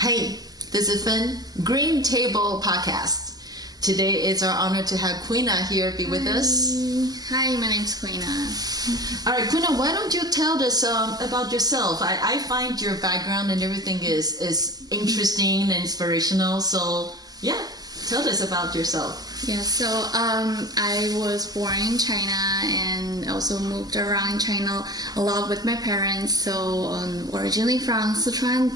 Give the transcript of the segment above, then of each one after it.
Hey, this is Finn, Green Table Podcast. Today it's our honor to have Queena here be with us. Hi, my name's Queena. All right, Queena, why don't you tell us about yourself? I find your background and everything is interesting and inspirational. So, yeah, tell us about yourself. Yeah, so I was born in China and also moved around China a lot with my parents. So originally from Sichuan,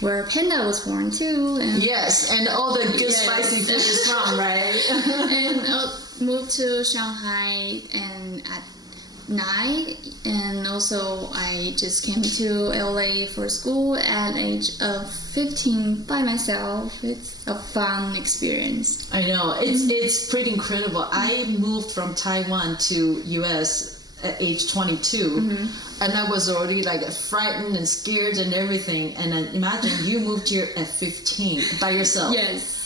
where Panda was born too. And yes, and all the good spicy food is from, right? And moved to Shanghai and at 9, and also I just came to LA for school at the age of 15 by myself. It's a fun experience. I know, it's pretty incredible. I moved from Taiwan to US at age 22, and I was already like frightened and scared and everything. And then imagine you moved here at 15 by yourself. Yes.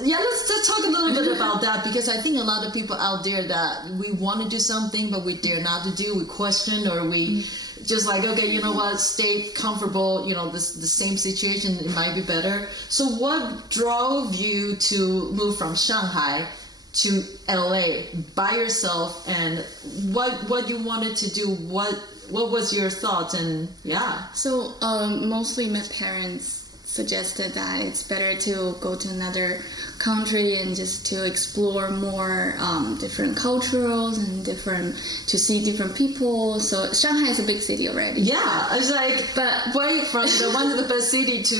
Yeah, let's talk a little bit about that, because I think a lot of people out there that we want to do something but we dare not to do, we question, or we just like, okay, you know what, stay comfortable, the same situation, it might be better. So what drove you to move from Shanghai to LA by yourself, and what you wanted to do, what was your thoughts? And so mostly my parents suggested that it's better to go to another country and just to explore more different cultures and to see different people. So Shanghai is a big city already. Yeah, it's like, but why from the one of the best city to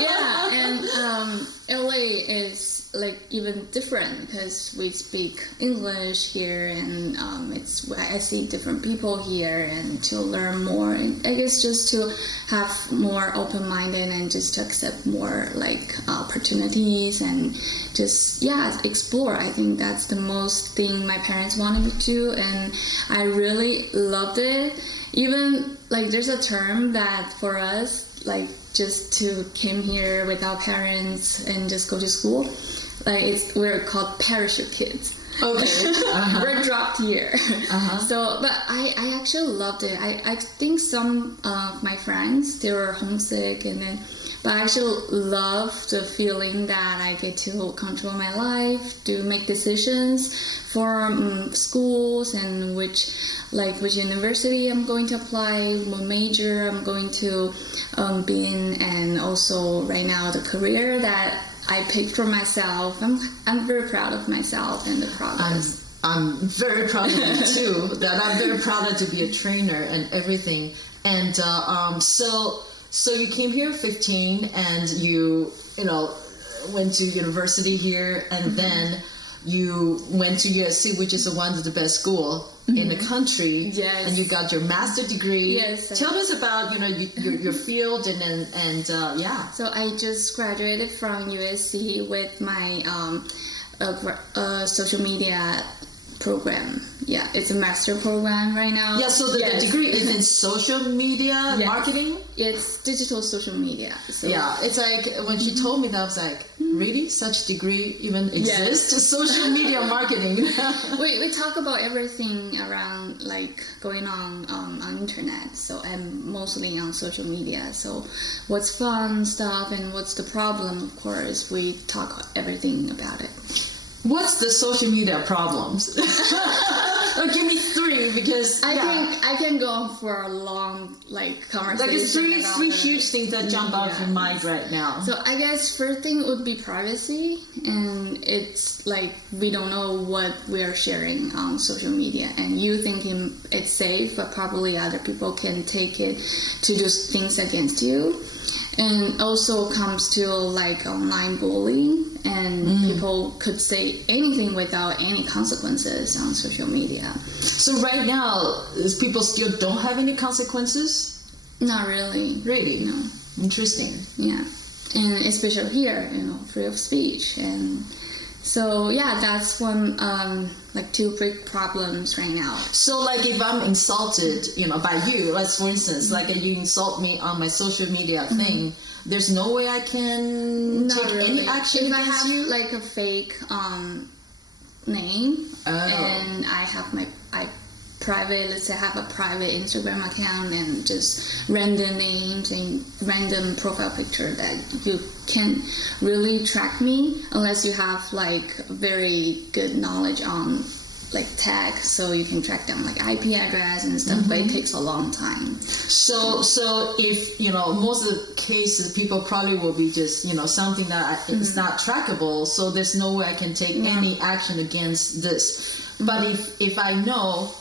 yeah, and LA is like even different because we speak English here, and I see different people here, and to learn more, and I guess just to have more open-minded and just to accept more like opportunities and just explore. I think that's the most thing my parents wanted me to do, and I really loved it. Even like there's a term that for us, like just to came here without parents and just go to school, like we're called parachute kids. Okay. We're dropped here. So, but I actually loved it. I think some of my friends, they were homesick, but I actually love the feeling that I get to control my life, to make decisions for schools and which university I'm going to apply, what major I'm going to be in, and also right now the career that I picked for myself. I'm very proud of myself and the progress. I'm very proud of you too. That I'm very proud to be a trainer and everything. And so you came here at 15, and you went to university here, and then you went to USC, which is one of the best school in the country. Yes. And you got your master's degree. Yes. Tell us about your field and. So I just graduated from USC with my social media program. Yeah, it's a master program right now. Yeah, so the degree is in social media marketing? It's digital social media. So. Yeah, it's like when she told me that, I was like, really? Such degree even exists? Yes. Social media marketing. we talk about everything around like going on internet. So I'm mostly on social media. So what's fun stuff and what's the problem, of course, we talk everything about it. What's the social media problems? Give me 3, because I can go on for a long conversation. Like it's 3 huge things that jump out of your mind right now. So I guess first thing would be privacy, and it's like we don't know what we are sharing on social media, and you thinking it's safe, but probably other people can take it to do things against you. And also comes to like online bullying, and people could say anything without any consequences on social media. So right now, people still don't have any consequences? Not really. Really? No. Interesting. Yeah. And especially here, free of speech. And so, that's one, 2 big problems right now. So, like, if I'm insulted, by you, for instance, like you insult me on my social media thing, there's no way I can take any action if against you? If I have, like, a fake name, and I have my private, let's say have a private Instagram account and just random names and random profile picture that you can't really track me unless you have like very good knowledge on like tech, so you can track down like IP address and stuff, but it takes a long time. So if, most of the cases, people probably will be just, something that is not trackable, so there's no way I can take any action against this. But if I know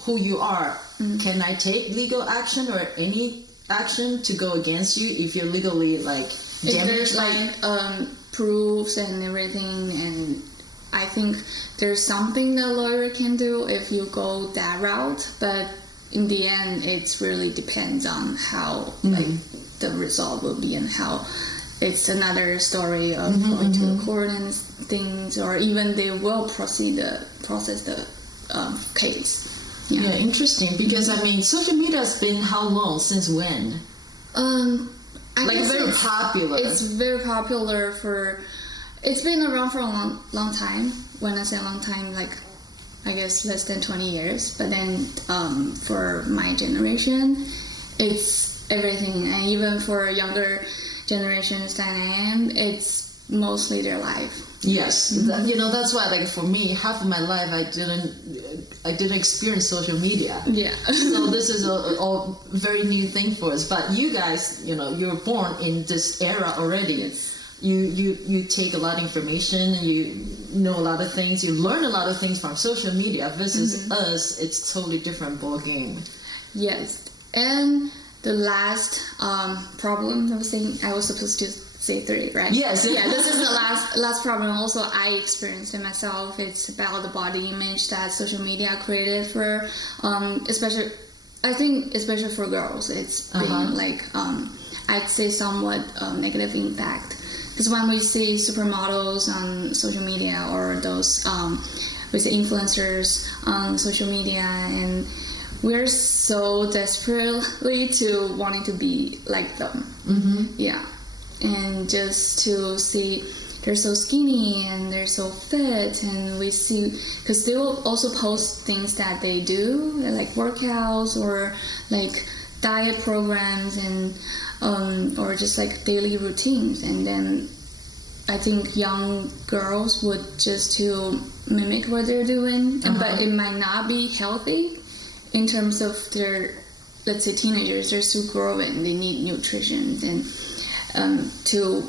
who you are, can I take legal action or any action to go against you if you're legally like damaged? If there's like proofs and everything, and I think there's something the lawyer can do if you go that route, but in the end, it really depends on how like the result will be and how. It's another story of going to the court and things, or even they will process the case. Yeah, interesting. Because social media has been how long? Since when? I guess very popular. It's very popular for. It's been around for a long time. When I say a long time, like I guess less than 20 years. But then for my generation, it's everything, and even for younger generations than I am, it's mostly their life. Yes, that's why. Like for me, half of my life I didn't experience social media. Yeah. So this is a very new thing for us. But you guys, you're born in this era already. Yes. You take a lot of information, you know a lot of things, you learn a lot of things from social media versus us. It's totally different ball game. Yes. And the last problem I was saying, I was supposed to say 3, right? Yes. Yeah, this is the last problem also I experienced it myself. It's about the body image that social media created for especially for girls. It's been like I'd say somewhat negative impact. Because when we see supermodels on social media or those we say influencers on social media, and we're so desperately to wanting to be like them. Yeah, and just to see they're so skinny and they're so fit, and we see because they will also post things that they do, like workouts or like diet programs and or just like daily routines, and then I think young girls would just to mimic what they're doing, but it might not be healthy in terms of their, let's say teenagers, they're still growing, they need nutrition and to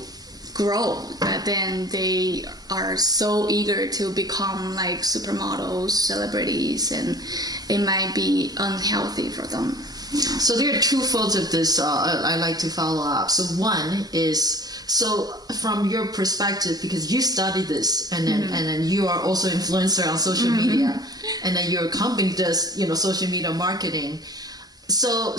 grow, but then they are so eager to become like supermodels, celebrities, and it might be unhealthy for them. So there are two folds of this I like to follow up. So one is, so from your perspective, because you study this and then you are also influencer on social media, and then your company does social media marketing. So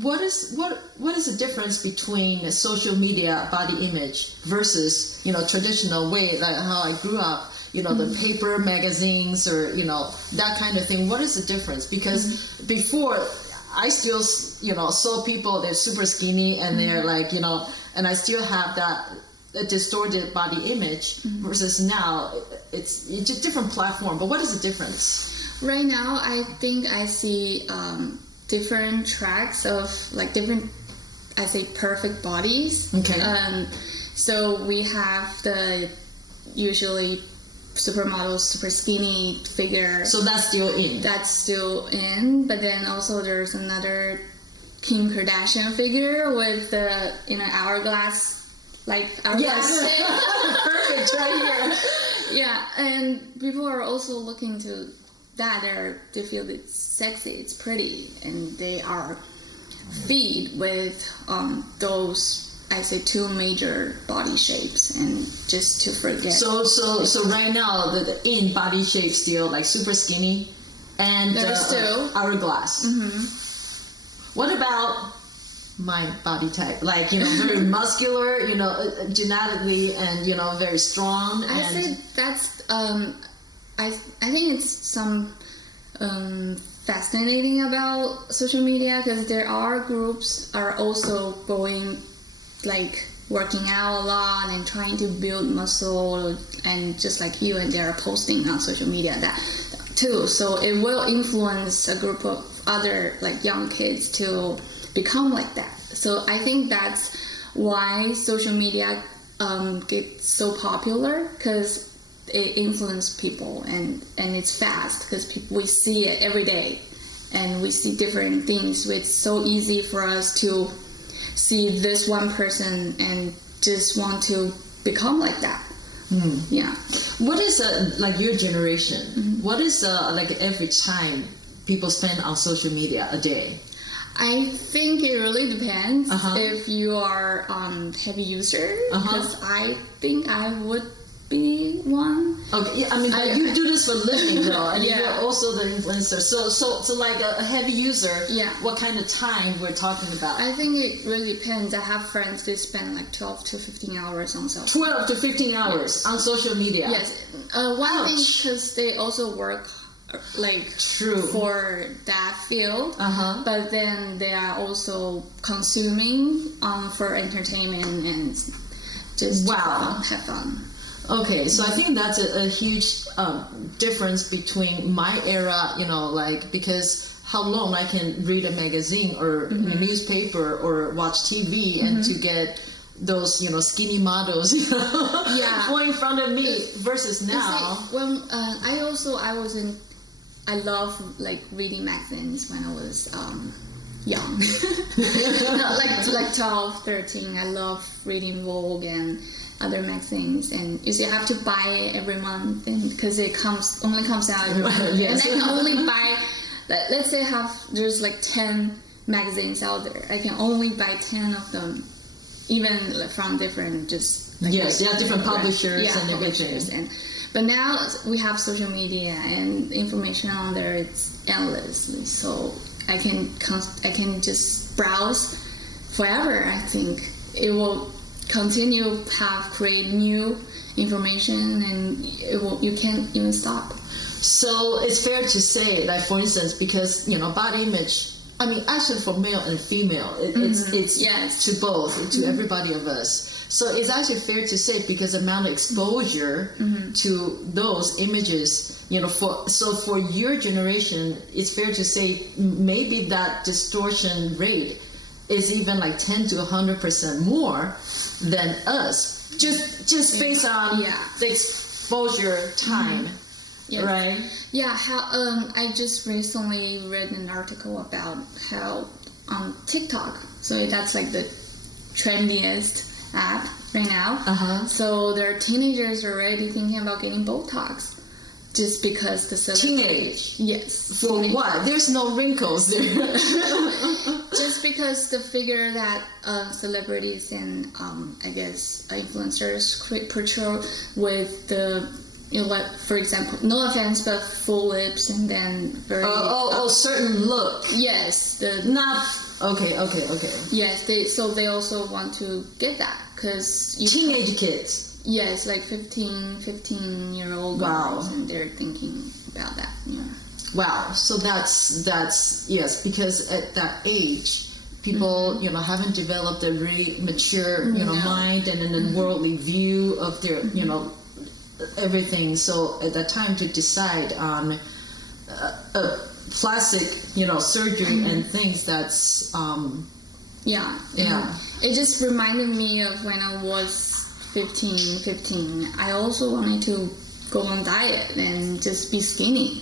what is the difference between social media body image versus traditional way, like how I grew up, the paper magazines or that kind of thing? What is the difference? Because before I still saw people, they're super skinny and they're like and I still have that distorted body image versus now it's a different platform. But what is the difference? Right now, I think I see different tracks of like different, I say, perfect bodies. Okay. So we have the usually supermodels, super skinny figure. So that's still in. That's still in, but then also there's another Kim Kardashian figure with the hourglass, like hourglass. Yes. Perfect, right here. Yeah, and people are also looking to that. They feel it's sexy, it's pretty, and they are feed with those, I say, 2 major body shapes, and just to forget. So right now the in body shape still like super skinny and hourglass. What about my body type? Like very muscular, genetically, and very strong. I say that's I think it's some fascinating about social media, because there are groups are also going like working out a lot and trying to build muscle, and just like you, and they are posting on social media that too. So it will influence a group of other like young kids to become like that. So I think that's why social media gets so popular, because it influences people, and it's fast because we see it every day, and we see different things. So it's so easy for us to see this one person and just want to become like that. Yeah. What is like your generation? What is like average time people spend on social media a day? I think it really depends if you are heavy user, because I think I would be one. Okay, yeah, I mean, but you do this for living though, and Yeah. you're also the influencer. So like a heavy user, Yeah. what kind of time we're talking about? I think it really depends. I have friends that spend like 12 to 15 hours on social. 12 to 15 hours on social media. Yes. One thing, Ouch. because they also work like True. for that field, but then they are also consuming for entertainment and just Wow. have fun. Okay, so I think that's a huge difference between my era, you know, like, because how long I can read a magazine or a newspaper or watch TV and to get those, you know, skinny models, you know, Yeah. in front of me versus It's now. like when I love like reading magazines when I was young. No, like 12, 13. I love reading Vogue and other magazines, and you have to buy it every month, and because it only comes out every month. Yes. And I can only buy, let's say there's like 10 magazines out there. I can only buy 10 of them, even like from different Yes, yeah, different publishers and everything. publishers. But now we have social media and information on there. It's endlessly, so I can just browse forever. I think it will continue create new information, and you can't even stop. So it's fair to say that, for instance, because, you know, body image, I mean, actually for male and female, it's Yes. to both, to everybody of us. So it's actually fair to say, because the amount of exposure to those images, you know, for your generation, it's fair to say maybe that distortion rate is even like 10 to 100% more than us, just based on the exposure time. Yes. Right. Yeah, I just recently read an article about how on TikTok, so that's like the trendiest app right now. So there are teenagers already thinking about getting Botox just because the celebrities. Teenage. Yes. For teenage. what? There's no wrinkles there. Just because the figure that celebrities and I guess influencers portray with the, you know, like, for example, no offense, but full lips and then very certain look. Yes, Not okay. yes. They also want to get that because Teenage kids. Yes, like 15-year-old Wow. girls, and they're thinking about that. Yeah. Wow. So that's yes, because at that age, people you know haven't developed a really mature you know mind and a worldly view of their you know everything. So at that time to decide on a plastic you know surgery and things, that's Yeah. Yeah. It just reminded me of when I was 15. I also wanted to go on diet and just be skinny.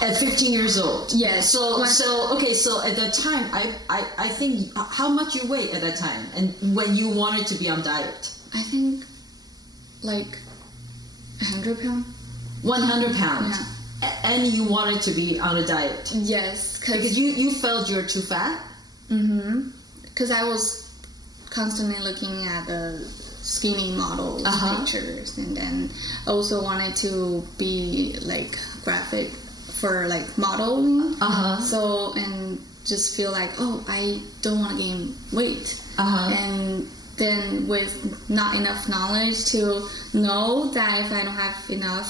at 15 years old. Yes. So at that time, I think, how much you weigh at that time, and when you wanted to be on diet? I think like 100 pounds. 100 pounds. Yeah. And you wanted to be on a diet Yes, because you felt you're too fat. because I was constantly looking at the skinny model pictures, and then also wanted to be like graphic for like modeling. So, and just feel like, oh, I don't want to gain weight. And then with not enough knowledge to know that if I don't have enough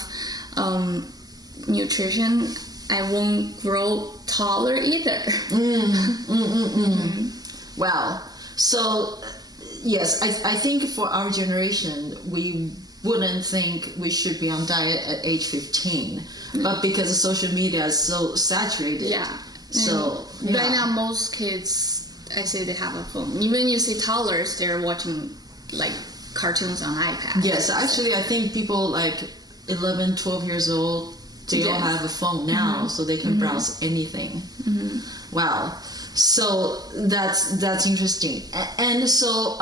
nutrition, I won't grow taller either. Wow. So, yes, I think for our generation, we wouldn't think we should be on diet at age 15, but because of social media is so saturated. Yeah. So right now, most kids, I say they have a phone. Even you see toddlers, they're watching like cartoons on iPad. Yes, actually, I think people like 11, 12 years old, they all have a phone now, so they can browse anything. Wow. So that's interesting. And so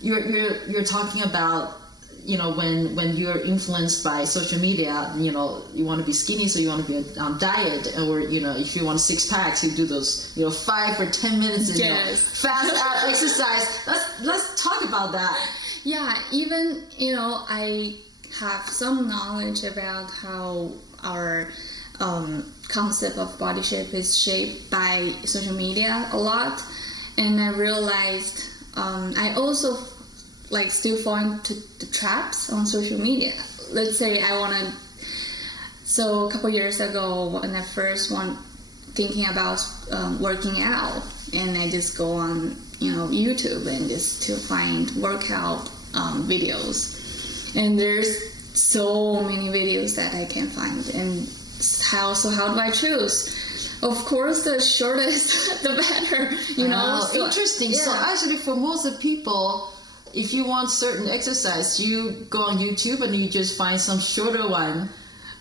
you're talking about, you know, when you're influenced by social media, you know, you want to be skinny, so you want to be on diet, or, you know, if you want 6 packs, you do those, you know, 5 or 10 minutes of fast exercise. Let's talk about that. Yeah, even, you know, I have some knowledge about how our concept of body shape is shaped by social media a lot, and I realized I also like still fall into the traps on social media. Let's say so a couple years ago when I first thinking about working out, and I just go on, you know, YouTube and just to find workout videos, and there's so many videos that I can find, and how do I choose? Of course, the shortest the better, you know. So, interesting. Yeah. So actually, for most of the people, if you want certain exercise, you go on YouTube and you just find some shorter one.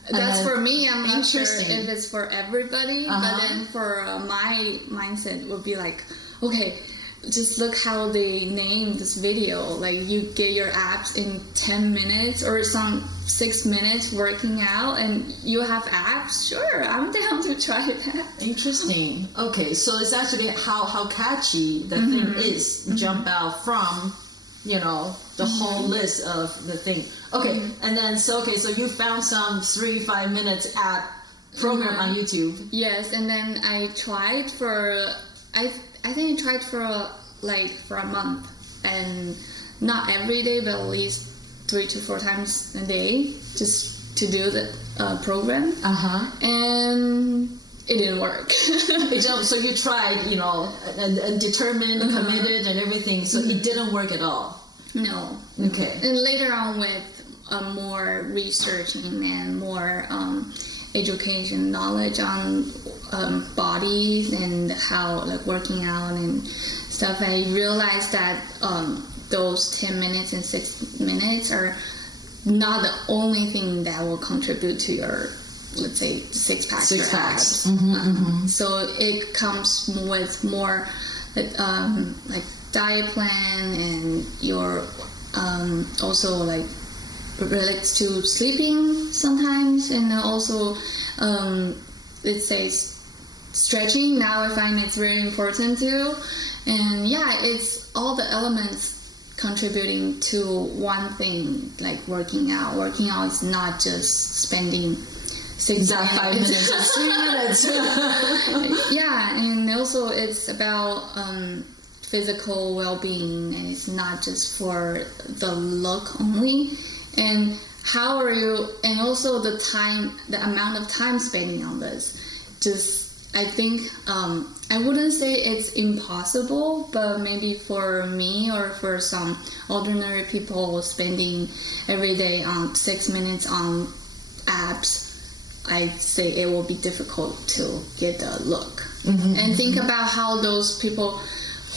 That's for me. I'm not sure if it's for everybody, but then for my mindset would be like, okay, just look how they name this video. Like, you get your abs in 10 minutes or some 6 minutes working out, and you have abs. Sure, I'm down to try that. Interesting. Okay, so it's actually how catchy the thing is. Jump out from, you know, the whole list of the thing. Okay, and then so you found some 3-5 minutes ab program on YouTube. Yes, and then I tried for I think I tried for a month, and not every day, but at least 3 to 4 times a day, just to do the program. And it didn't work. So you tried, you know, and determined, committed, and everything. So it didn't work at all. No. Okay. And later on, with more researching and more education, knowledge on bodies and how, like, working out and stuff, I realized that those 10 minutes and 6 minutes are not the only thing that will contribute to your, let's say, 6 packs. 6 packs. So it comes with more like diet plan, and your also like relates to sleeping sometimes, and also let's say stretching. Now I find it's very important too, and yeah, it's all the elements contributing to one thing, like working out. Working out is not just spending 5 minutes or 3 minutes. Yeah, and also it's about physical well-being, and it's not just for the look only. And how are you, and also the amount of time spending on this. Just, I think, I wouldn't say it's impossible, but maybe for me or for some ordinary people spending every day 6 minutes on abs, I'd say it will be difficult to get the look. And think about how those people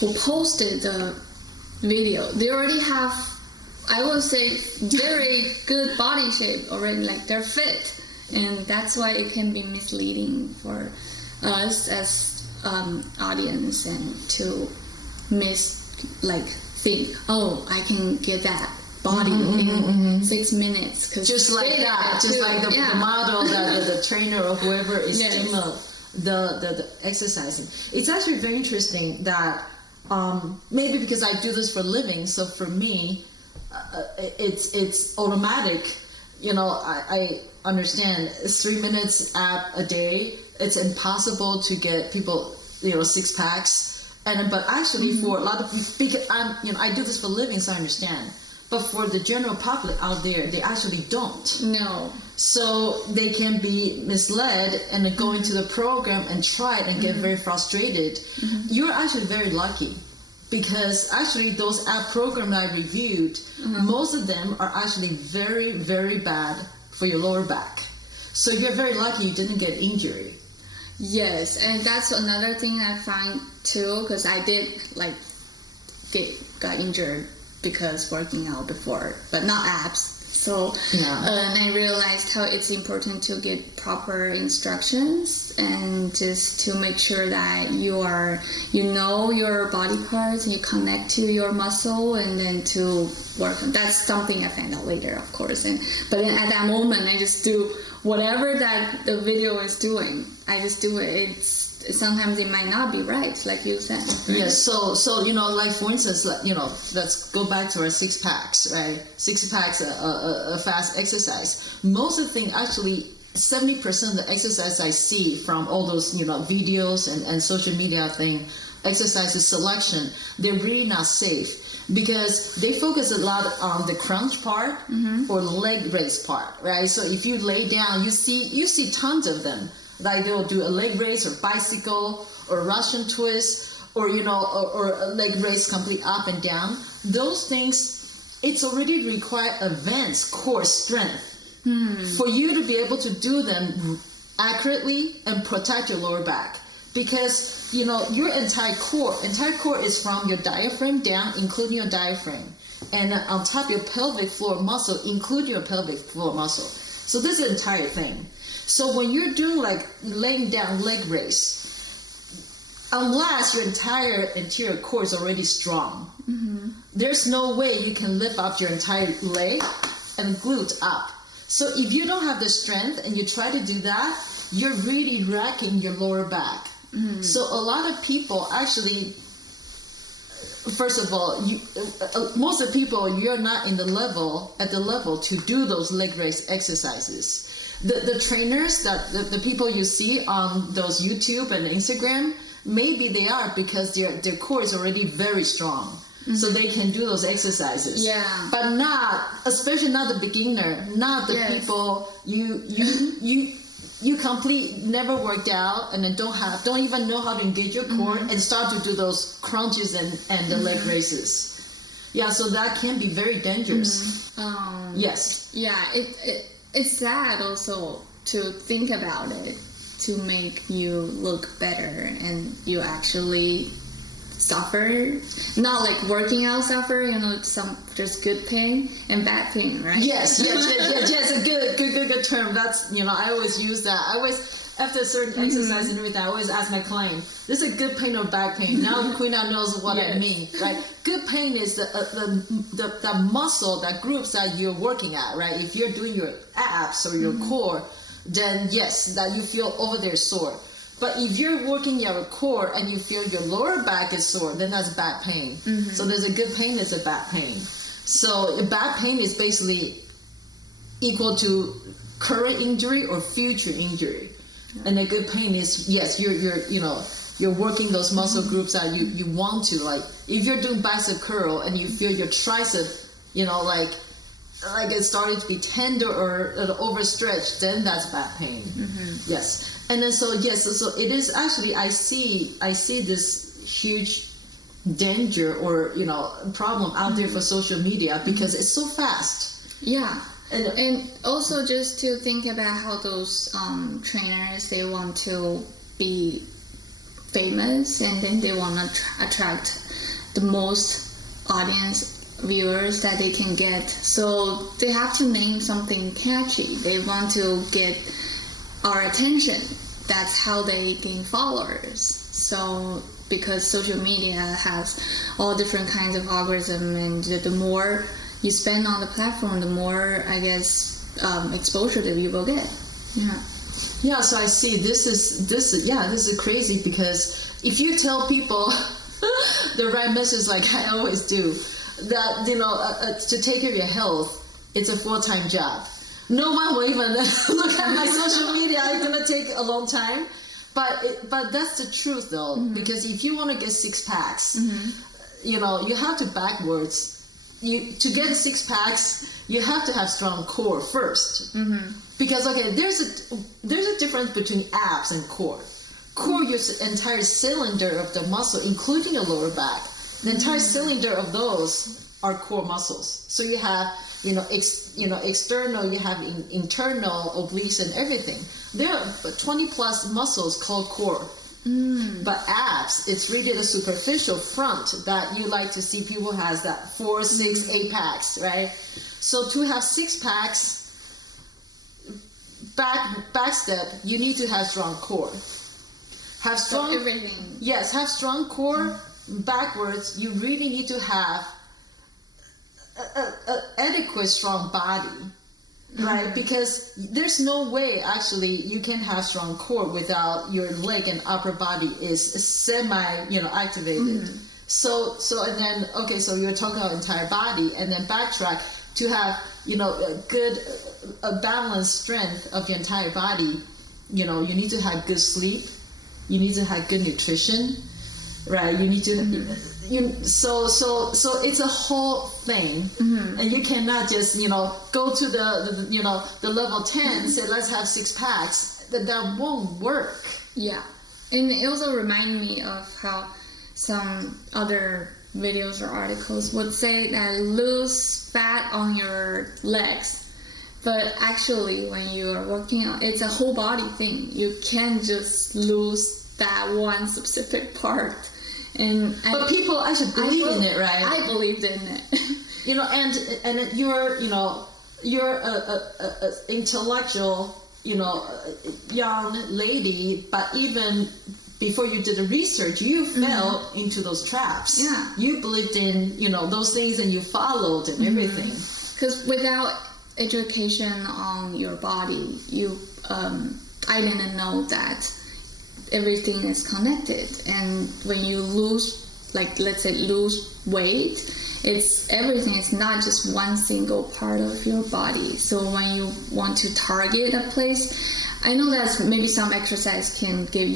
who posted the video, they already have, I would say, very good body shape already, like they're fit, and that's why it can be misleading for us as audience, and to think, oh, I can get that body in 6 minutes, cause just like that, just like the model, the trainer or whoever is doing the exercising. It's actually very interesting that maybe because I do this for a living, so for me, it's automatic. You know, I understand 3 minutes a day. It's impossible to get people, 6 packs, but actually for a lot of people, because I do this for a living, so I understand. But for the general public out there, they actually don't. No. So they can be misled and go into the program and try it and get very frustrated. You're actually very lucky because actually those app programs I reviewed, most of them are actually very, very bad for your lower back. So you're very lucky you didn't get injury. Yes, and that's another thing I find too, because I did got injured because working out before, but not abs. So and I realized how it's important to get proper instructions and just to make sure that you know your body parts and you connect to your muscle, and then to work. That's something I found out later, of course. But then at that moment, I just do whatever that the video is doing. I just do it. Sometimes it might not be right, like you said. Right? Yes, so like for instance, let's go back to our 6 packs, right? 6 packs, a fast exercise. Most of the thing, actually, 70% of the exercise I see from all those videos and social media exercises selection, they're really not safe, because they focus a lot on the crunch part or leg raise part, right? So if you lay down, you see tons of them. Like they'll do a leg raise or bicycle or Russian twist or or a leg raise complete up and down. Those things, it's already require advanced core strength for you to be able to do them accurately and protect your lower back. Because your entire core is from your diaphragm down, including your diaphragm, and on top your pelvic floor muscle, including your pelvic floor muscle. So this is the entire thing. So when you're doing like laying down leg raise, unless your entire interior core is already strong, there's no way you can lift up your entire leg and glute up. So if you don't have the strength and you try to do that, you're really wrecking your lower back. So a lot of people actually, first of all, most of the people, you're not at the level to do those leg raise exercises. The trainers, the people you see on those YouTube and Instagram, maybe they are because their core is already very strong, so they can do those exercises. Yeah. But especially not the beginner, not the people you never worked out and then don't even know how to engage your core and start to do those crunches and the leg raises. Yeah, so that can be very dangerous. Yes. Yeah, it's sad also to think about it, to make you look better and you actually suffer, not like working out suffer, just good pain and bad pain, right? Yes, a good term. That's I always use that. I always, after a certain exercise and everything, I always ask my client, this is a good pain or bad pain? Now Queena knows what I mean, right? Good pain is the muscle, that groups that you're working at, right? If you're doing your abs or your core, then yes, that you feel over there sore. But if you're working your core and you feel your lower back is sore, then that's bad pain. So there's a good pain, there's a bad pain. So bad pain is basically equal to current injury or future injury. And a good pain is, yes, you're working those muscle groups that you want to, like if you're doing bicep curl and you feel your tricep, like it's starting to be tender or overstretched, then that's bad pain. Yes. And then so it is actually, I see this huge danger or problem out there for social media because it's so fast. Yeah. And also just to think about how those trainers, they want to be famous and then they want to attract the most audience viewers that they can get. So they have to name something catchy. They want to get our attention. That's how they gain followers. So because social media has all different kinds of algorithm, and the more you spend on the platform, the more, I guess, exposure that you will get. Yeah, so I see this is crazy, because if you tell people the right message, like I always do, that to take care of your health, it's a full-time job. No one will even look at my social media. It's gonna take a long time, but that's the truth though, because if you want to get 6 packs, you have to backwards. To get 6 packs, you have to have strong core first. Because there's a difference between abs and core. Core, your entire cylinder of the muscle, including your lower back, The entire cylinder of those are core muscles. So you have, external, you have internal, obliques, and everything. There are 20 plus muscles called core. But abs, it's really the superficial front that you like to see people has that 4, 6, 8 packs, right? So to have 6 packs, back step, you need to have strong core. Have strong everything. Yes, have strong core. Backwards, you really need to have a adequate strong body. Right, because there's no way actually you can have strong core without your leg and upper body is semi, activated. So and then so you're talking about entire body, and then backtrack to have a balanced strength of the entire body. You need to have good sleep, you need to have good nutrition, right? You need to. So it's a whole thing, and you cannot just go to the level 10 and say let's have 6 packs. That won't work. Yeah, and it also reminds me of how some other videos or articles would say that lose fat on your legs, but actually when you are working out, it's a whole body thing. You can't just lose that one specific part. But people actually believe in it, right? I believed in it. And you're a intellectual, young lady, but even before you did the research, you fell into those traps. Yeah. You believed in, those things, and you followed and everything. Because without education on your body, I didn't know that everything is connected, and when you lose, let's say lose weight, everything is not just one single part of your body. So when you want to target a place, I know that maybe some exercise can give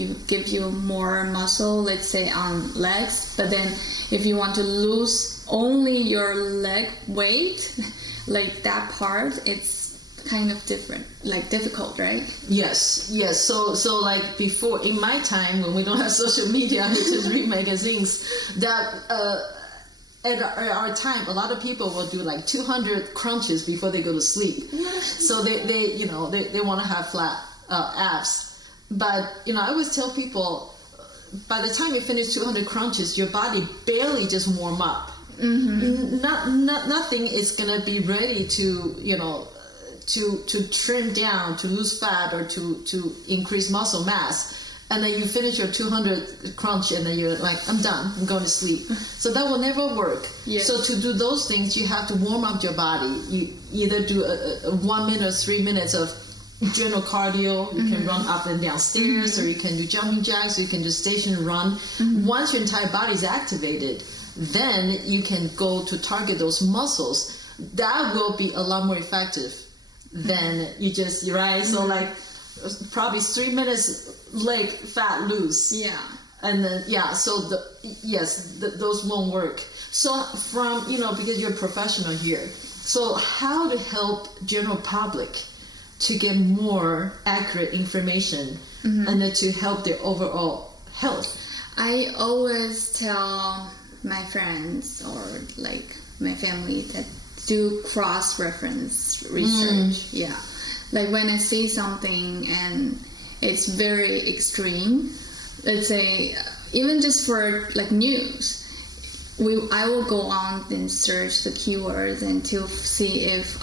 you more muscle, let's say on legs, but then if you want to lose only your leg weight, like that part, it's kind of difficult, right? Yes. So like before, in my time when we don't have social media, we just read magazines, that at our time, a lot of people will do like 200 crunches before they go to sleep. So they want to have flat abs. But I always tell people, by the time you finish 200 crunches, your body barely just warm up. Nothing is gonna be ready to to trim down, to lose fat, or to increase muscle mass. And then you finish your 200 crunch, and then you're like, I'm done, I'm going to sleep. So that will never work. Yes. So to do those things, you have to warm up your body. You either do a 1 minute or 3 minutes of general cardio. You can run up and down stairs, or you can do jumping jacks, or you can do station run. Once your entire body is activated, then you can go to target those muscles. That will be a lot more effective than you're right. So like probably 3 minutes leg fat loose. Yeah. And then so those won't work. So from because you're a professional here, so how to help general public to get more accurate information and then to help their overall health? I always tell my friends or like my family that do cross-reference research. Yeah, like when I see something and it's very extreme, let's say even just for like news, I will go on and search the keywords and to see if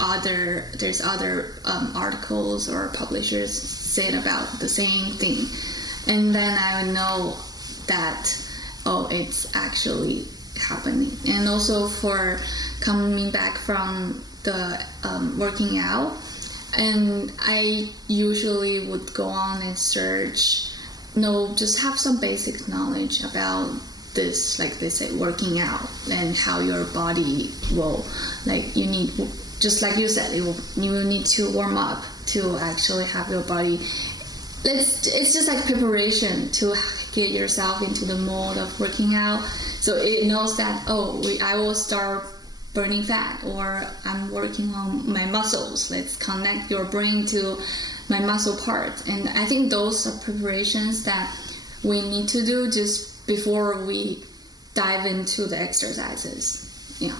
there's other articles or publishers said about the same thing, and then I would know that it's actually happening. And also for coming back from the working out, and I usually would go on and search, just have some basic knowledge about this, like they say, working out and how your body will, like you need, just like you said, you will need to warm up to actually have your body. It's just like preparation to get yourself into the mode of working out. So it knows that, I will start burning fat, or I'm working on my muscles. Let's connect your brain to my muscle part. And I think those are preparations that we need to do just before we dive into the exercises. Yeah.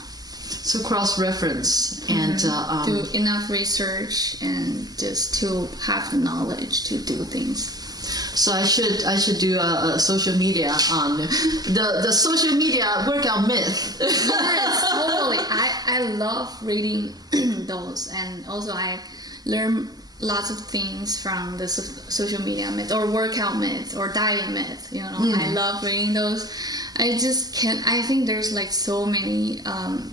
So cross-reference and Do enough research and just to have the knowledge to do things. so I should do a social media on the social media workout myth. Yes, totally. I love reading those, and also I learn lots of things from the social media myth or workout myth or diet myth. You know, I love reading those. I just can't. I think there's like so many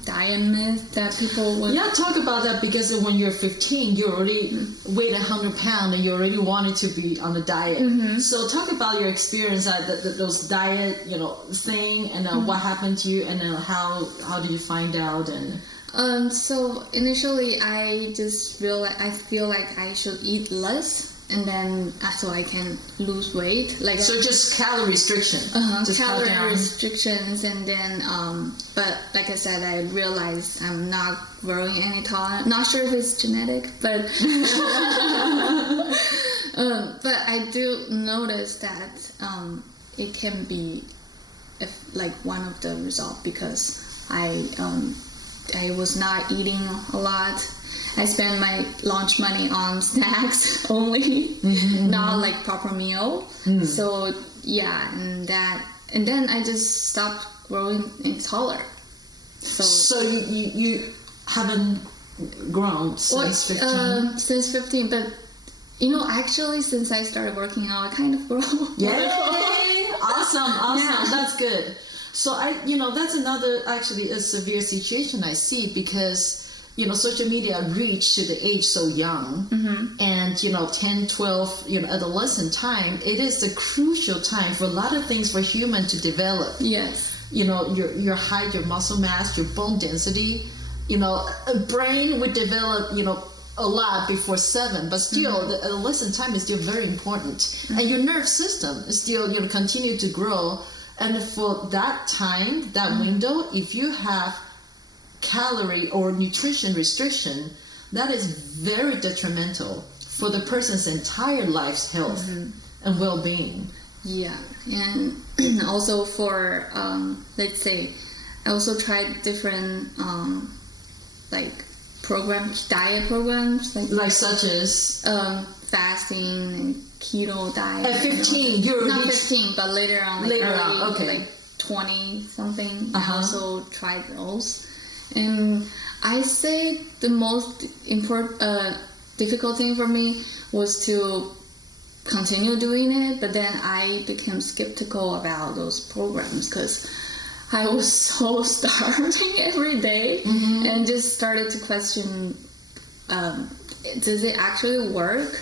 diet myths that people would. Yeah, talk about that, because when you're 15, you already weighed 100 pounds and you already wanted to be on a diet. So talk about your experience at those diet, thing, and what happened to you, and how did you find out? And So initially, I just realized I feel like I should eat less, and then so I can lose weight. Like so, just calorie restriction. Just cut calorie down. restrictions, and then but like I said, I realized I'm not growing any taller. Not sure if it's genetic, but but I do notice that it can be like one of the results, because I was not eating a lot. I spend my lunch money on snacks only, not like proper meal. So yeah, and then I just stopped growing taller. So you haven't grown since 15? Since 15, but actually since I started working out, I kind of grow. Yay! Awesome. Yeah. That's good. So that's another actually a severe situation I see, because social media reach to the age so young, and 10, 12, adolescent time, it is the crucial time for a lot of things for human to develop. Yes. Your height, your muscle mass, your bone density, a brain would develop, a lot before 7, but still the adolescent time is still very important, and your nerve system is still, continue to grow. And for that time, that window, if you have calorie or nutrition restriction, that is very detrimental for the person's entire life's health and well-being. Yeah, and also for let's say, I also tried different like diet programs, like such as fasting and keto diet. At 15, you're not 15, but later on, okay, like 20 something. I also tried those. And I say the most difficult thing for me was to continue doing it, but then I became skeptical about those programs, because I was so starving every day, and just started to question, does it actually work?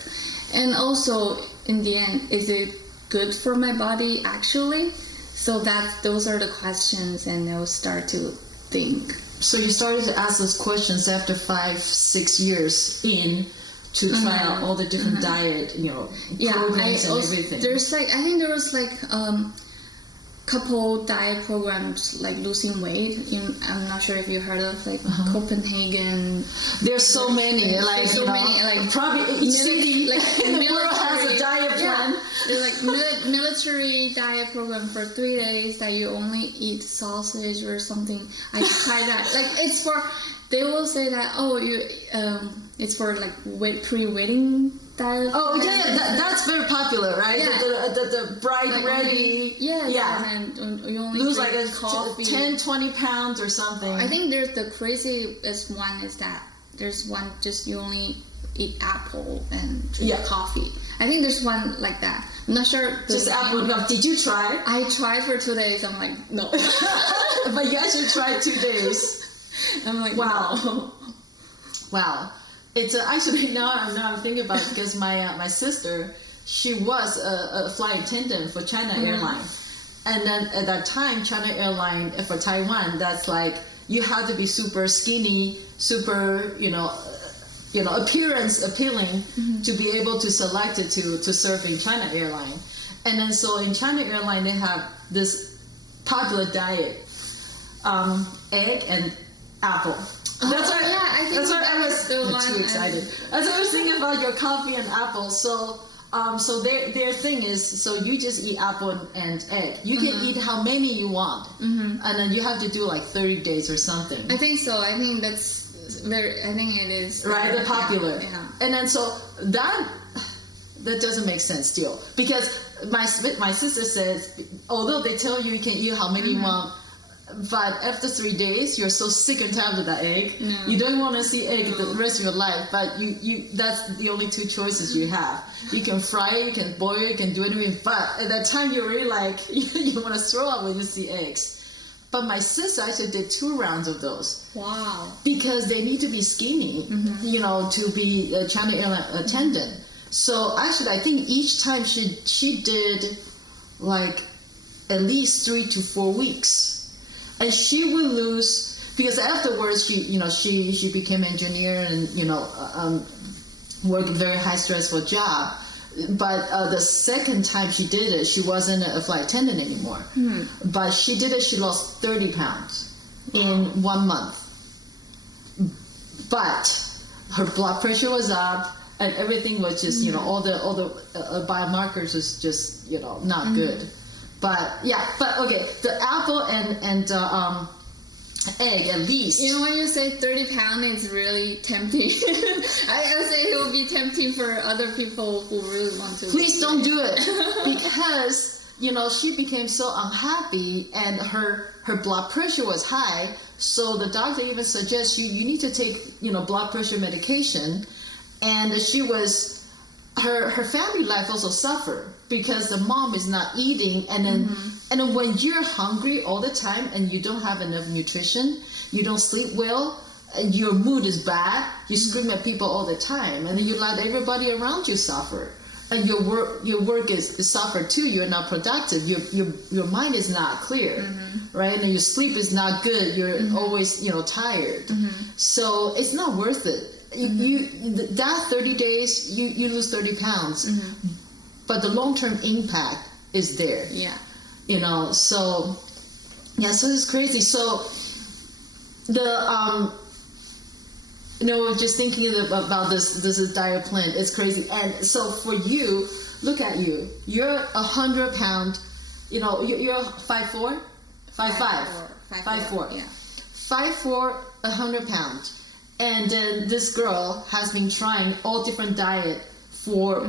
And also, in the end, is it good for my body actually? So those are the questions, and I will start to think. So you started to ask those questions after 5-6 years in to try out all the different diet, programs and everything. I think there was like couple diet programs like losing weight. I'm not sure if you heard of like Copenhagen. There's so many, like probably each city like world has a diet plan. Yeah. There's like military diet program for 3 days that you only eat sausage or something. I tried that. Like they will say that it's for like pre-wedding diet. Oh yeah, that's very popular, right? Yeah. The bride like ready. And you only lose like 10, 20 pounds or something. I think there's the craziest one is that there's one just you only eat apple and drink coffee. I think there's one like that. I'm not sure. Just apple and coffee. Did you try? I tried for 2 days. I'm like, no. But you actually tried 2 days. I'm like, wow. No. Wow. It's actually now I'm thinking about it, because my sister, she was a flight attendant for China Airlines, and then at that time China Airlines for Taiwan, that's like you had to be super skinny, super appearance appealing to be able to select it to serve in China Airlines. And then so in China Airlines they have this popular diet, egg and apple. That's why I was too excited. As I was thinking about your coffee and apple, so So their thing is, so you just eat apple and egg. You can eat how many you want, and then you have to do like 30 days or something. I think so. I think that's very. I think it is Right, they're popular. Yeah. And then so that doesn't make sense still, because my sister says, although they tell you can eat how many you want, but after 3 days you're so sick and tired of that egg. No. You don't want to see egg the rest of your life, but you that's the only 2 choices you have. You can fry it, you can boil it, you can do anything, but at that time you're really like you want to throw up when you see eggs. But my sister actually did 2 rounds of those. Wow. Because they need to be skinny, to be a China airline attendant. So actually, I think each time she did like at least 3 to 4 weeks, and she would lose, because afterwards she became an engineer and worked a very high stressful job. But the second time she did it, she wasn't a flight attendant anymore. But she did it. She lost 30 pounds in 1 month. But her blood pressure was up, and everything was just all the biomarkers was just not good. But okay, the apple and egg at least. When you say 30 pounds, it's really tempting. I say it will be tempting for other people who really want to. Please don't do it, because she became so unhappy and her blood pressure was high. So the doctor even suggests you need to take blood pressure medication, and her family life also suffered because the mom is not eating, and then when you're hungry all the time and you don't have enough nutrition, you don't sleep well, and your mood is bad, you scream at people all the time, and then you let everybody around you suffer, and your work is suffered too. You're not productive. Your mind is not clear, right? And your sleep is not good. You're always tired. So it's not worth it. That 30 days you lose 30 pounds, but the long-term impact is there. Yeah. So it's crazy. So the just thinking about this diet plan, it's crazy. And so for you, look at you. You're 100 pound. You're 5'4", 5'5", 5'4". Yeah. 5'4", 100 pound. And then this girl has been trying all different diet for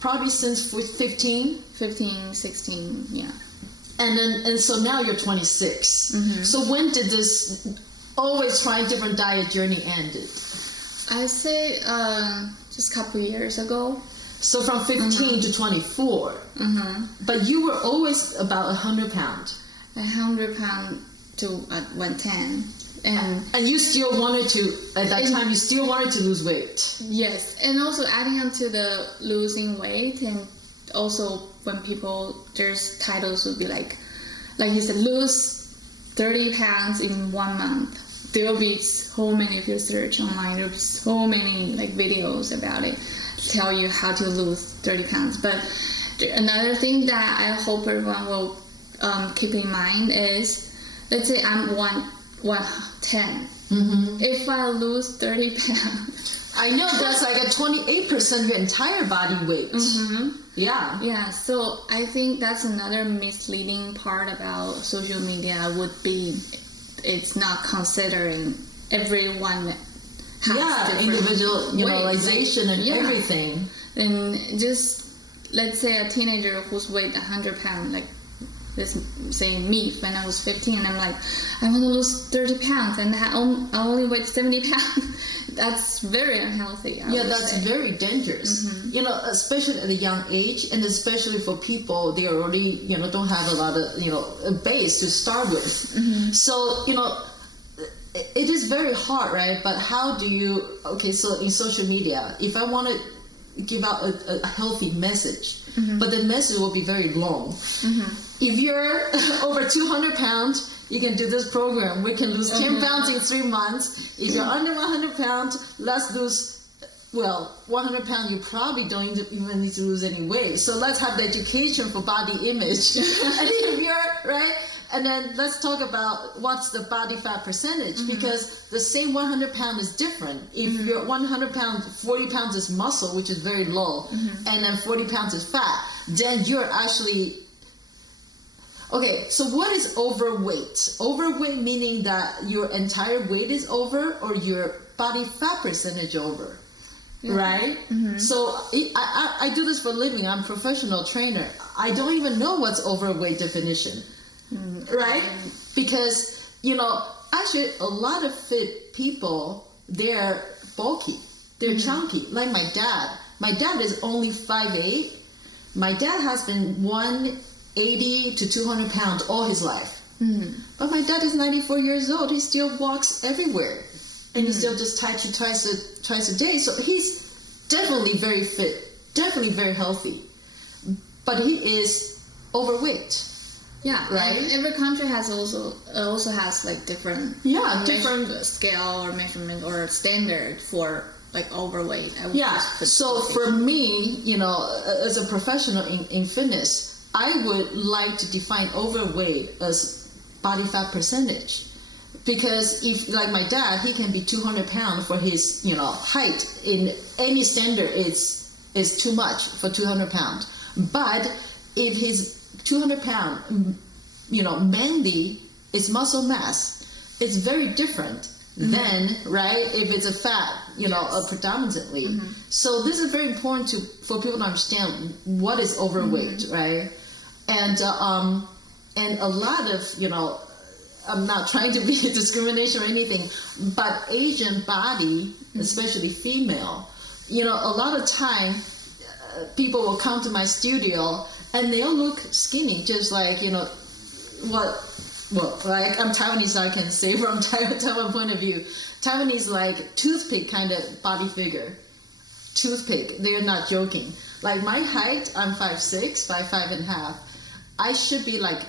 probably since 15, 16, yeah. And so now you're 26. So when did this always trying different diet journey ended? I say just a couple years ago. So from 15 to 24. But you were always about 100 pound. 100 pound to 110. And you still wanted to, at that time, you still wanted to lose weight. Yes, and also adding on to the losing weight, and also when there's titles would be like you said, lose 30 pounds in 1 month. There will be so many, if you search online, there will be so many videos about it, tell you how to lose 30 pounds. But another thing that I hope everyone will keep in mind is, let's say I'm 110. If I lose 30 pounds, I know that's like a 28% of your entire body weight. Yeah. So I think that's another misleading part about social media would be it's not considering everyone has individualization and everything. And just let's say a teenager who's weighed 100 pounds, let's say me when I was 15, and I'm like, I want to lose 30 pounds, and I only weigh 70 pounds. That's very unhealthy. That's very dangerous. Especially at a young age, and especially for people they already don't have a lot of a base to start with. So it is very hard, right? But how do you? Okay, so in social media, if I want to give out a healthy message, but the message will be very long. If you're over 200 pounds, you can do this program. We can lose 10 pounds in 3 months. If you're under 100 pounds, let's lose well, 100 pounds, you probably don't even need to lose any weight. So let's have the education for body image. And if you're, right? And then let's talk about what's the body fat percentage, because the same 100 pound is different. If you're 100 pounds, 40 pounds is muscle, which is very low, and then 40 pounds is fat, then you're actually, okay, so what is overweight? Overweight meaning that your entire weight is over or your body fat percentage over, right? So I do this for a living. I'm a professional trainer. I don't even know what's overweight definition. Right? Because, actually a lot of fit people, they're bulky. They're chunky. Like my dad. My dad is only 5'8". My dad has been 180 to 200 pounds all his life. But my dad is 94 years old. He still walks everywhere. And he still does Tai Chi twice a day. So he's definitely very fit. Definitely very healthy. But he is overweight. Yeah, right. And every country has also has like different different scale or measurement or standard for like overweight. So for me, as a professional in fitness, I would like to define overweight as body fat percentage, because if like my dad, he can be 200 pounds for his height. In any standard, is too much for 200 pounds. But if his 200 pound, mainly it's muscle mass, it's very different than, right, if it's a fat, predominantly. So this is very important for people to understand what is overweight, right? And a lot of, I'm not trying to be a discrimination or anything, but Asian body, especially female, a lot of time people will come to my studio and they'll look skinny, just like, like I'm Taiwanese, so I can say from Taiwan point of view. Taiwanese like toothpick kind of body figure. Toothpick, they're not joking. Like my height, I'm 5'6", 5'5.5". I should be like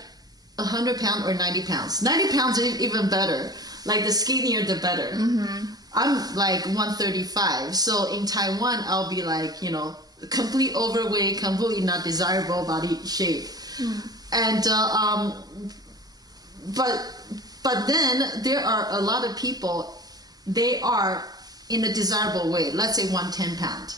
100 pounds or 90 pounds. 90 pounds is even better. Like the skinnier, the better. I'm like 135. So in Taiwan, I'll be like, complete overweight, completely not desirable body shape. And but then there are a lot of people, they are in a desirable weight, let's say 110 pounds,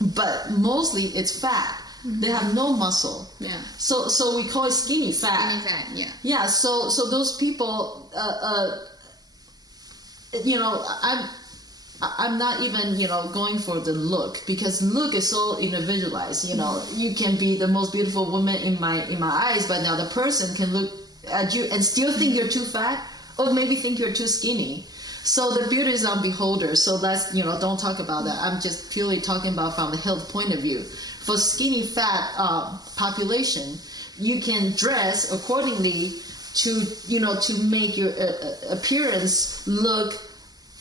but mostly it's fat. They have no muscle. So we call it skinny fat. Skinny fat, yeah. So those people, I'm not even, going for the look, because look is so individualized. You can be the most beautiful woman in my eyes, but now the person can look at you and still think you're too fat, or maybe think you're too skinny. So the beauty is on beholder. So that's, don't talk about that. I'm just purely talking about from the health point of view. For skinny fat population, you can dress accordingly to make your appearance look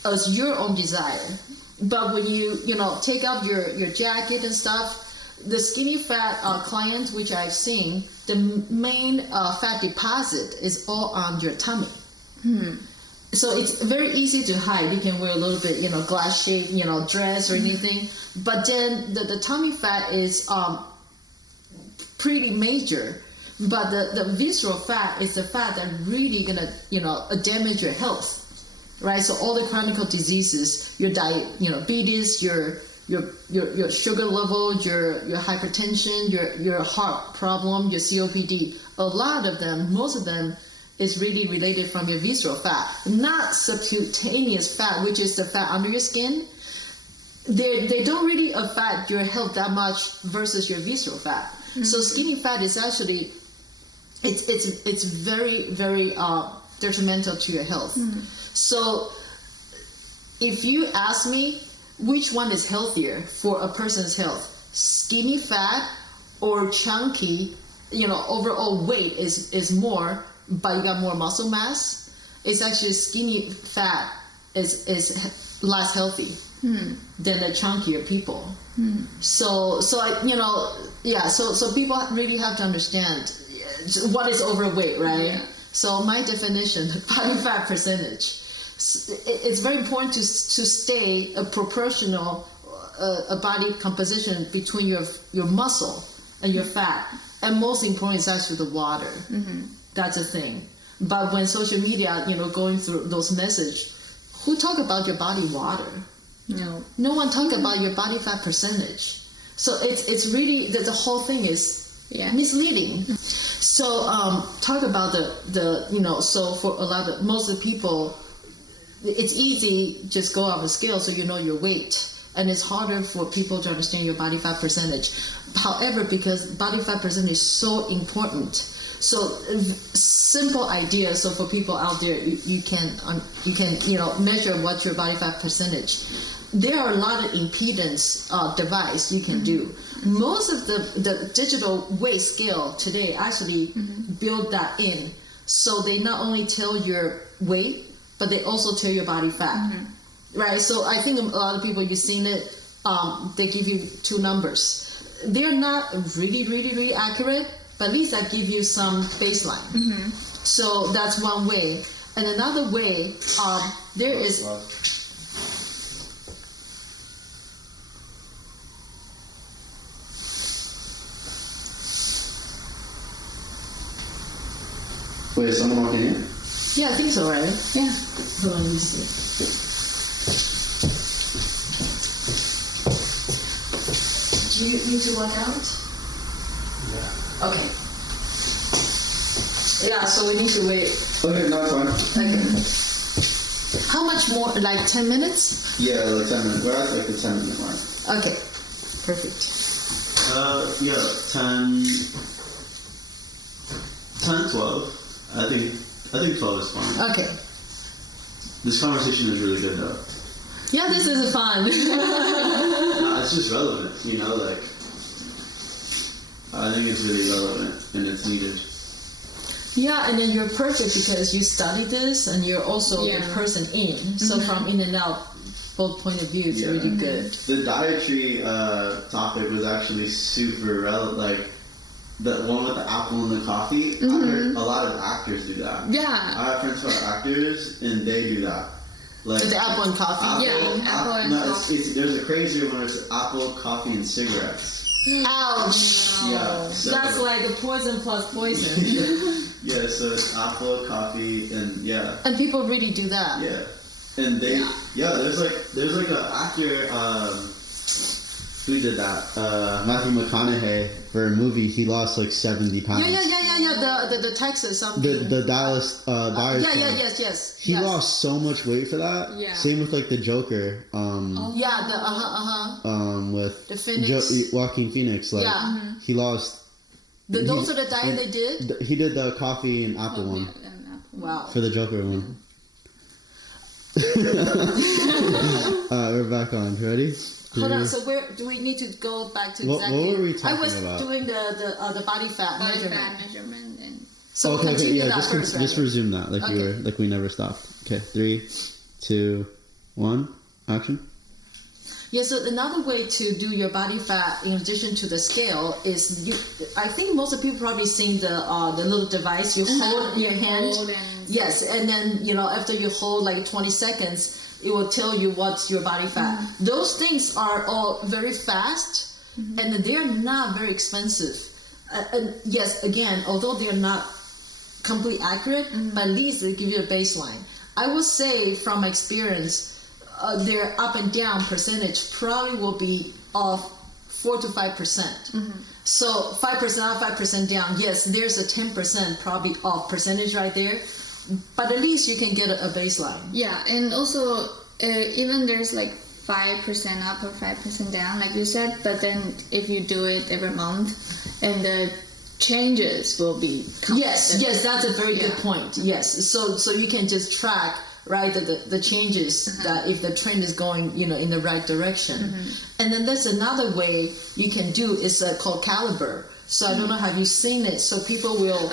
as your own desire. But when you take off your jacket and stuff, the skinny fat client, which I've seen, the main fat deposit is all on your tummy. So it's very easy to hide. You can wear a little bit, glass shaped, dress or anything. But then the tummy fat is pretty major. But the visceral fat is the fat that really gonna, damage your health. Right, so all the chronic diseases, your diabetes, your sugar level, your hypertension, your heart problem, your COPD, a lot of them, most of them, is really related from your visceral fat, not subcutaneous fat, which is the fat under your skin. They don't really affect your health that much versus your visceral fat. So skinny fat is actually, it's very, very detrimental to your health. So if you ask me which one is healthier for a person's health, skinny fat or chunky, overall weight is more, but you got more muscle mass, it's actually skinny fat is less healthy than the chunkier people. So so people really have to understand what is overweight, right? So my definition, body fat percentage. it's very important to stay a proportional a body composition between your muscle and your fat, and most important is actually the water. That's a thing. But when social media, going through those messages, who talk about your body water? No one talk about your body fat percentage. So it's really the whole thing is misleading. So talk about the so for most of the people, it's easy just go on the scale so you know your weight, and it's harder for people to understand your body fat percentage. However, because body fat percentage is so important, so simple idea. So for people out there, you can measure what's your body fat percentage. There are a lot of impedance device you can do. Most of the digital weight scale today actually build that in, so they not only tell your weight, but they also tell your body fat, right? So I think a lot of people, you've seen it, they give you two numbers. They're not really, really, really accurate, but at least that give you some baseline. So that's one way. And another way, there is... Wait, is someone walking in? Yeah, I think so, right? Yeah. Hold on, let me see. Do you need to walk out? Yeah. Okay. Yeah, so we need to wait. Okay, no, it's fine. Okay. How much more? Like 10 minutes? Yeah, like 10 minutes. We're at like the 10-minute mark. Okay. Perfect. Yeah, 10, 12. I think 12 is fine. Okay. This conversation is really good though. Yeah, this is fun. No, it's just relevant, like I think it's really relevant and it's needed. Yeah, and then you're perfect because you study this and you're also a person in. So from in and out, both point of view, it's really good. The dietary topic was actually super relevant. Like the one with the apple and the coffee. I heard a lot of actors do that. Yeah. I have friends who are actors and they do that. Like With the apple and coffee. Apple and coffee. There's a crazier one. It's apple, coffee, and cigarettes. Ouch. Yeah, so, That's like a poison plus poison. yeah, so it's apple, coffee, and And people really do that. yeah, and they there's like an actor who did that. Matthew McConaughey for a movie. He lost like 70 pounds. Yeah. The Texas something. The Dallas Buyers Club. Yes. He lost so much weight for that. Yeah. Same with like the Joker. With The Phoenix. Joaquin Phoenix. Like he lost. Those are the diet they did. He did the coffee and apple one. Wow. For the Joker one. We're back on. Ready? Hold on. So where do we need to go back to What exactly? were we talking I was about? doing the body fat Body measurement. fat measurement and So we'll continue that first, just right? resume that like Okay. we never stopped. Okay, 3, 2, 1, action. Yeah, so another way to do your body fat in addition to the scale is I think most of people probably seen the little device you hold in your hand. Yes, and then after you hold like 20 seconds, it will tell you what's your body fat. Those things are all very fast, and they're not very expensive. And yes, again, although they're not completely accurate, but at least they give you a baseline. I would say from experience, their up and down percentage probably will be off 4 to 5%. So 5% up, 5% down. Yes, there's a 10% probably off percentage right there, but at least you can get a baseline. yeah, and also even there's like 5% up or 5% down, like you said. But then if you do it every month, and the changes will be constant. Yes, that's a very good point. Yes, so you can just track right the changes that if the trend is going in the right direction. And then there's another way you can do is called caliber. So I don't know, have you seen it? So people will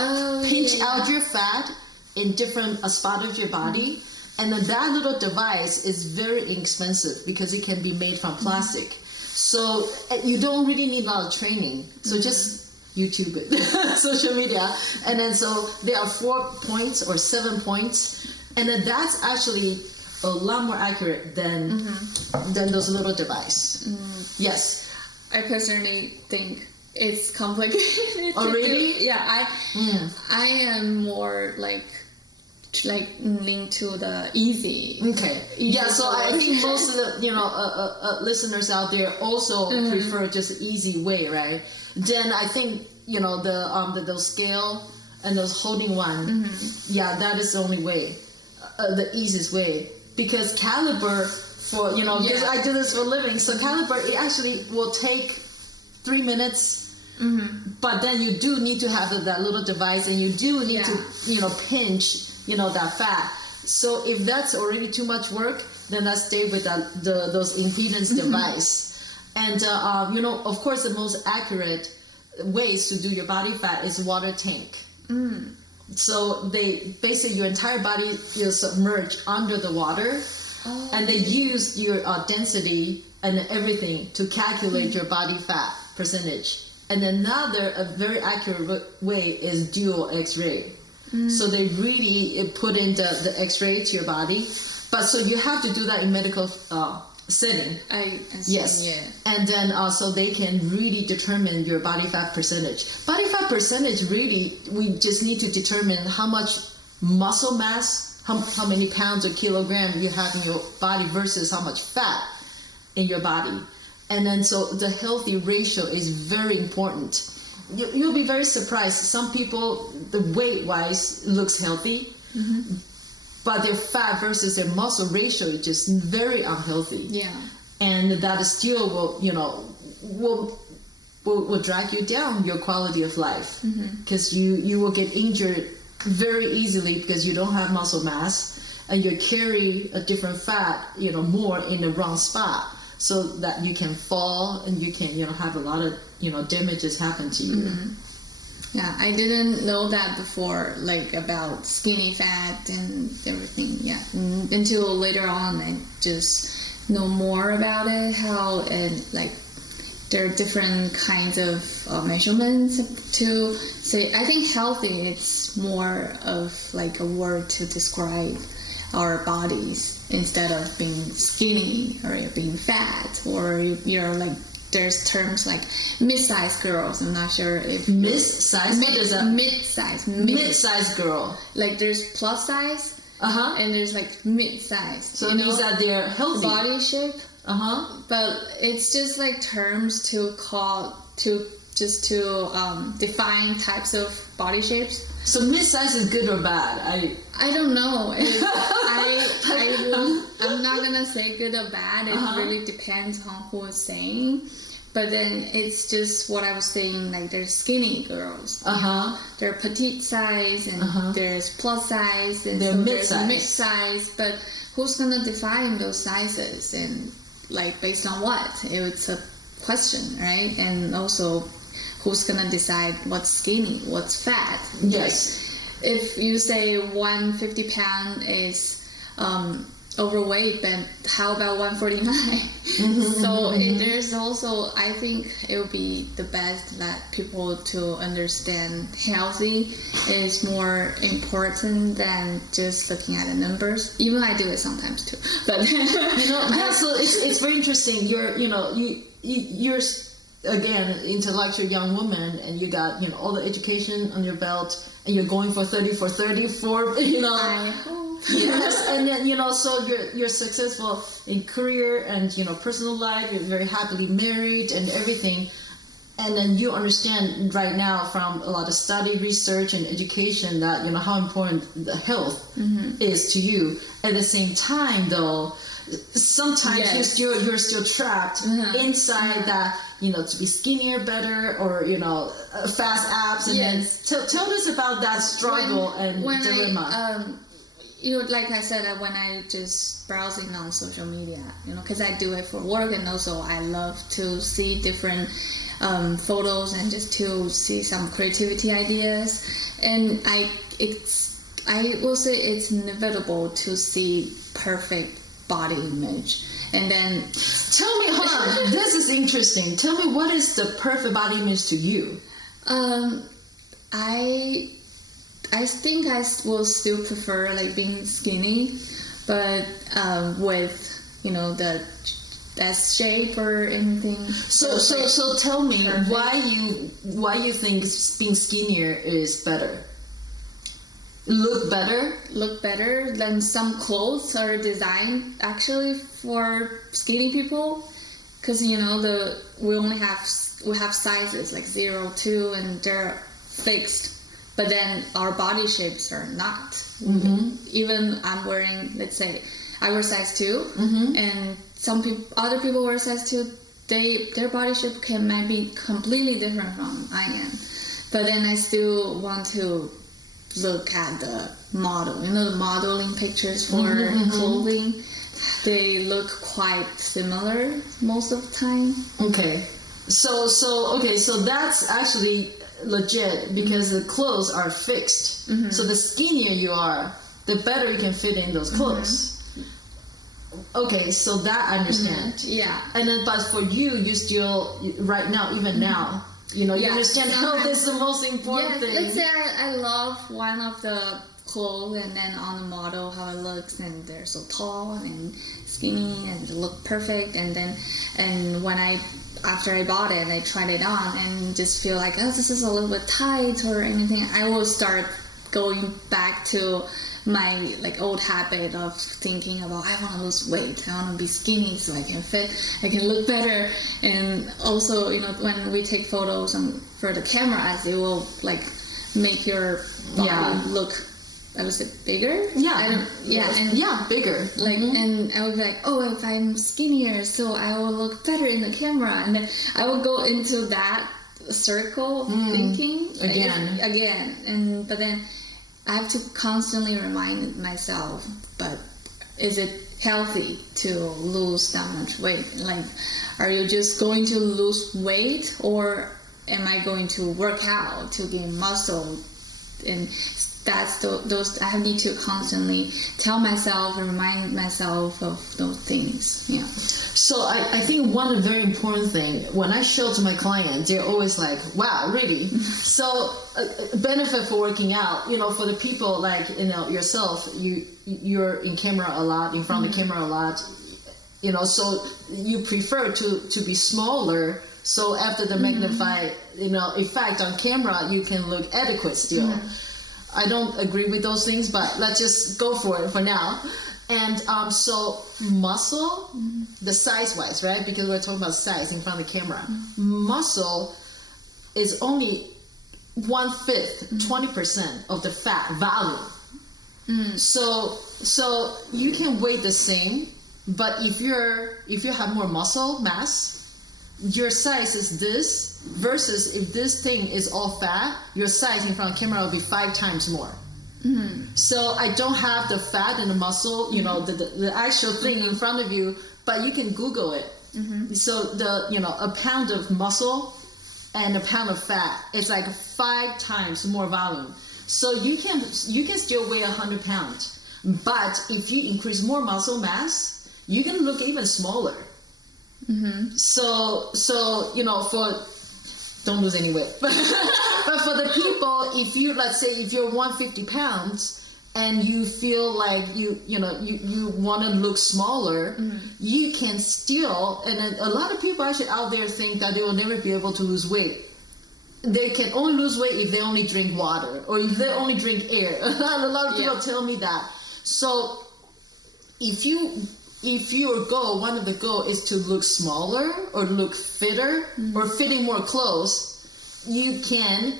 pinch out your fat in different spot of your body, and then that little device is very inexpensive because it can be made from plastic. So you don't really need a lot of training. So just YouTube it, social media, and then so there are 4 points or 7 points, and then that's actually a lot more accurate than those little device. Yes. I personally think it's complicated. Oh, really? Yeah, I am more like linked to the easy. Okay. Yeah, so I think most of the listeners out there also prefer just the easy way, right? Then I think the scale and those holding one, yeah, that is the only way, the easiest way. Because caliper for because I do this for a living, so caliper it actually will take 3 minutes. But then you do need to have that little device, and you do need to pinch that fat. So if that's already too much work, then let's stay with those impedance device. And of course, the most accurate ways to do your body fat is water tank. So they basically your entire body is submerged under the water, and they use your density and everything to calculate your body fat percentage. And another a very accurate way is dual X-ray. So they really put in the X-ray to your body, but so you have to do that in medical setting. I see, yes. Yeah. And then also they can really determine your body fat percentage. Body fat percentage really, we just need to determine how much muscle mass, how many pounds or kilogram you have in your body versus how much fat in your body. And then so the healthy ratio is very important. You'll be very surprised. Some people, the weight-wise, looks healthy, but their fat versus their muscle ratio is just very unhealthy. Yeah. And that still will drag you down your quality of life, because you will get injured very easily because you don't have muscle mass, and you carry a different fat, more in the wrong spot, so that you can fall and you can have a lot of damages happen to you. Yeah, I didn't know that before, like about skinny fat and everything. Yeah, until later on, I just know more about it. How and like there are different kinds of measurements to say. I think healthy, it's more of like a word to describe our bodies instead of being skinny or being fat, or you're like. There's terms like mid-sized girls. I'm not sure if mid-sized. Mid-sized girl. Like there's plus size, and there's like mid-size. So it means that they're healthy. Body shape. But it's just like terms to define types of body shapes. So mid-size is good or bad? I don't know. I'm not gonna say good or bad. It really depends on who is saying. But then it's just what I was saying. Like there's skinny girls. They're petite size, and there's plus size, and they're so mid-size. There's mid-size. But who's gonna define those sizes, and like based on what? It's a question, right? And also, who's gonna decide what's skinny, what's fat? Yes. Like, if you say 150 pound is overweight, then how about 149? There's also, I think it would be the best that people to understand healthy is more important than just looking at the numbers. Even I do it sometimes too. But so it's very interesting. You're again intellectual young woman, and you got all the education on your belt, and you're going for 30 for 34. I hope. Yes, and then so you're successful in career and personal life. You're very happily married and everything, and then you understand right now from a lot of study, research, and education that how important the health is to you. At the same time, though, sometimes you're still trapped inside that to be skinnier better, or fast abs, and then tell us about that struggle and dilemma. Like I said, when I just browsing on social media, because I do it for work, and also I love to see different photos and just to see some creativity ideas. And I will say it's inevitable to see perfect body image. And then tell me, hold on, this is interesting. Tell me, what is the perfect body image to you? I think I will still prefer like being skinny, but with the S shape or anything. So tell me perfect. why you think being skinnier is better? Look better Than some clothes are designed actually for skinny people, because we have sizes like 0, 2, and they're fixed, but then our body shapes are not. Even I'm wearing, let's say I wear size 2, and other people wear size 2, their body shape might be completely different from I am, but then I still want to look at the model. The modeling pictures for clothing, they look quite similar most of the time. Okay. So that's actually legit, because the clothes are fixed. So the skinnier you are, the better you can fit in those clothes. Okay, so that I understand. Yeah. And then, but for you still, right now, even now, you understand how this is the most important thing. Let's say I love one of the clothes, and then on the model how it looks, and they're so tall and skinny and they look perfect, and when after I bought it and I tried it on and just feel like, oh, this is a little bit tight or anything, I will start going back to my old habit of thinking about, I want to lose weight, I want to be skinny so I can fit, I can look better. And also, when we take photos for the cameras, it will make your body look, I would say, bigger. Bigger. And I would be like, oh, if I'm skinnier, so I will look better in the camera, and then I will go into that circle thinking again, but then I have to constantly remind myself, but is it healthy to lose that much weight? Are you just going to lose weight, or am I going to work out to gain muscle? And that's those I need to constantly tell myself and remind myself of those things. Yeah. So I think one very important thing, when I show to my clients, they're always like, wow, really? So benefit for working out, for the people like, yourself, you're in camera a lot, in front of the camera a lot, so you prefer to be smaller. So after the magnified, effect on camera, you can look adequate still. I don't agree with those things, but let's just go for it for now. And so muscle, the size-wise, right? Because we're talking about size in front of the camera. Muscle is only 1/5, 20% of the fat volume. So you can weigh the same, but if you have more muscle mass, your size is this, versus if this thing is all fat, your size in front of camera will be 5 times more. So I don't have the fat and the muscle, the actual thing in front of you, but you can Google it. So a pound of muscle and a pound of fat, it's like 5 times more volume. So you can still weigh 100 pounds, but if you increase more muscle mass, you can look even smaller. So don't lose any weight. But for the people, let's say if you're 150 pounds and you feel like you want to look smaller, you can still, and a lot of people actually out there think that they will never be able to lose weight. They can only lose weight if they only drink water or if they only drink air. A lot of people tell me that. So if your goal, one of the goal is to look smaller or look fitter or fitting more clothes, you can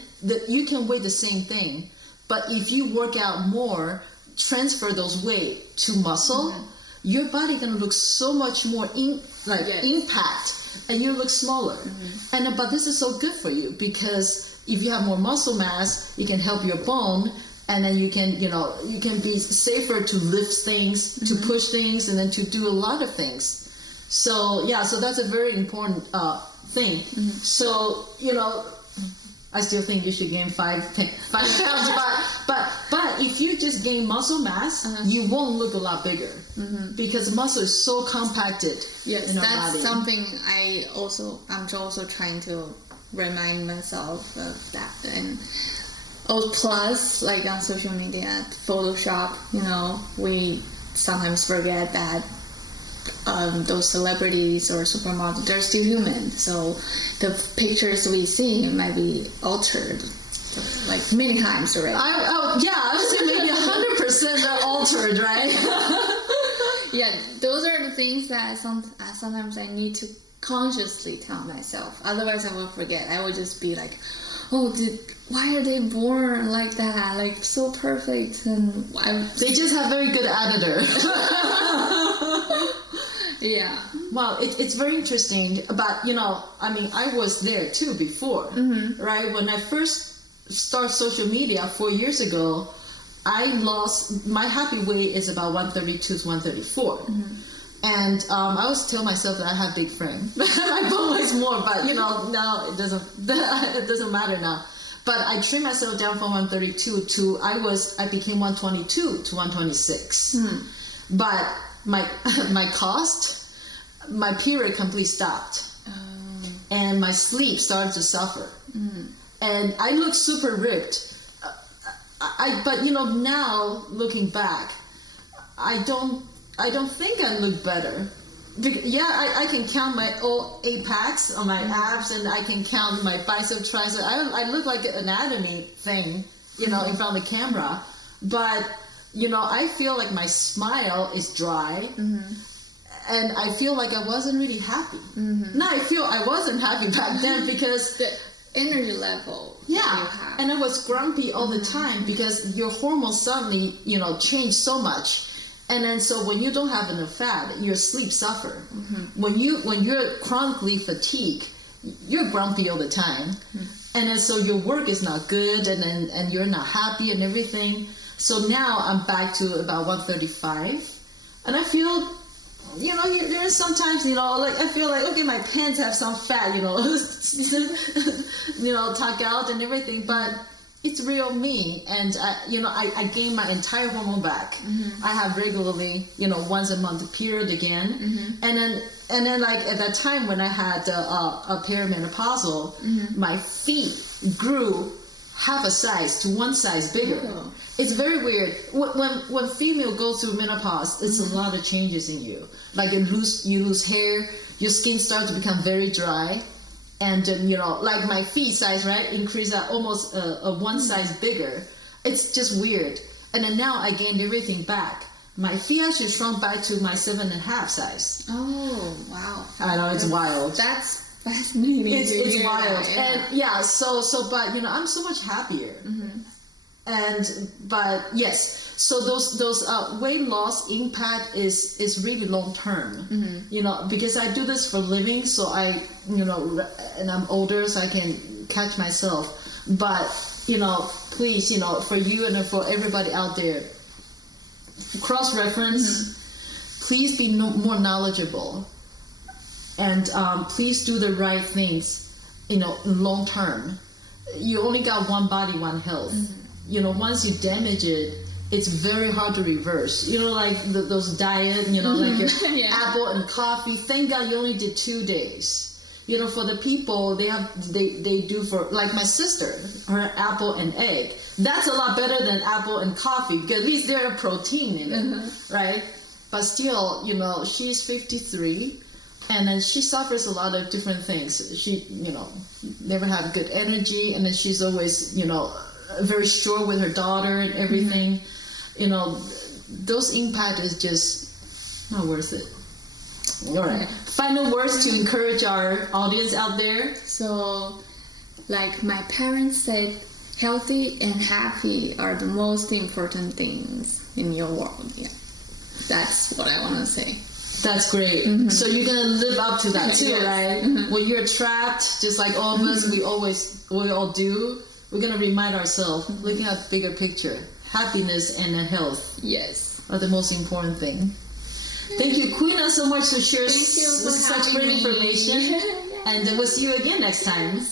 weigh the same thing. But if you work out more, transfer those weight to muscle, your body gonna look so much more impact, and you look smaller. But this is so good for you, because if you have more muscle mass, it can help your bone. And then you can be safer to lift things, to push things, and then to do a lot of things. So that's a very important thing. So I still think you should gain 5 pounds, but if you just gain muscle mass, you won't look a lot bigger, because muscle is so compacted in our body. That's something I'm also trying to remind myself of that. And plus, on social media, Photoshop, we sometimes forget that those celebrities or supermodels, they're still human. So the pictures we see might be altered like many times already. I would say maybe 100% are altered, right? Yeah, those are the things that sometimes I need to consciously tell myself. Otherwise, I will forget. I will just be like, "Oh, why are they born like that? Like so perfect?" And they just have very good editor. Yeah. Well, it's very interesting. But I was there too before, right? When I first started social media 4 years ago, I lost my happy weight is about 132 to 134. And I always tell myself that I have big frame. My bone weighs more, but now it doesn't matter now. But I trimmed myself down from 132 to I became 122 to 126. But my period completely stopped, and my sleep started to suffer, and I looked super ripped. But now looking back, I don't think I look better. I can count my all 8 packs on my abs, and I can count my bicep, tricep. I look like an anatomy thing, in front of the camera. But I feel like my smile is dry, and I feel like I wasn't really happy. Now I feel I wasn't happy back then because the energy level. Yeah, and I was grumpy all the time because your hormones suddenly, change so much. And then so when you don't have enough fat, your sleep suffer. When you're chronically fatigued, you're grumpy all the time. And then so your work is not good, and you're not happy and everything. So now I'm back to about 135, and I feel, there's sometimes, like I feel like, okay, my pants have some fat, tuck out and everything, but it's real me, and I gain my entire hormone back. I have regularly, once a month period again, and then like at that time when I had a perimenopausal, my feet grew half a size to one size bigger. Oh. It's very weird. When female goes through menopause, it's a lot of changes in you. Like you lose hair, your skin starts to become very dry, and like my feet size, right, increase almost a one size bigger. It's just weird. And then now I gained everything back. My feet actually shrunk back to my 7.5 size. Oh wow! I know, it's wild. That's fascinating. It's wild. And so but I'm so much happier. But yes, so those weight loss impact is really long term. Because I do this for a living, so I and I'm older, so I can catch myself. But please, for you and for everybody out there, cross reference. Please be more knowledgeable, and please do the right things. Long term, you only got one body, one health. Once you damage it, it's very hard to reverse. Like those diet, like your apple and coffee. Thank God you only did 2 days. For the people, they do for, like my sister, her apple and egg. That's a lot better than apple and coffee because at least there's protein in it, right? But still, she's 53. And then she suffers a lot of different things. She, never had good energy, and then she's always, very sure with her daughter and everything. Those impact is just not worth it. All right. Final words to encourage our audience out there. So, like my parents said, healthy and happy are the most important things in your world. Yeah, that's what I want to say. That's great. So you're gonna live up to that too, right? When you're trapped, just like all of us, we all do. We're gonna remind ourselves, looking at the bigger picture, happiness and health. Yes, are the most important thing. Thank you, Queena, so much for sharing such great information. And we'll see you again next time.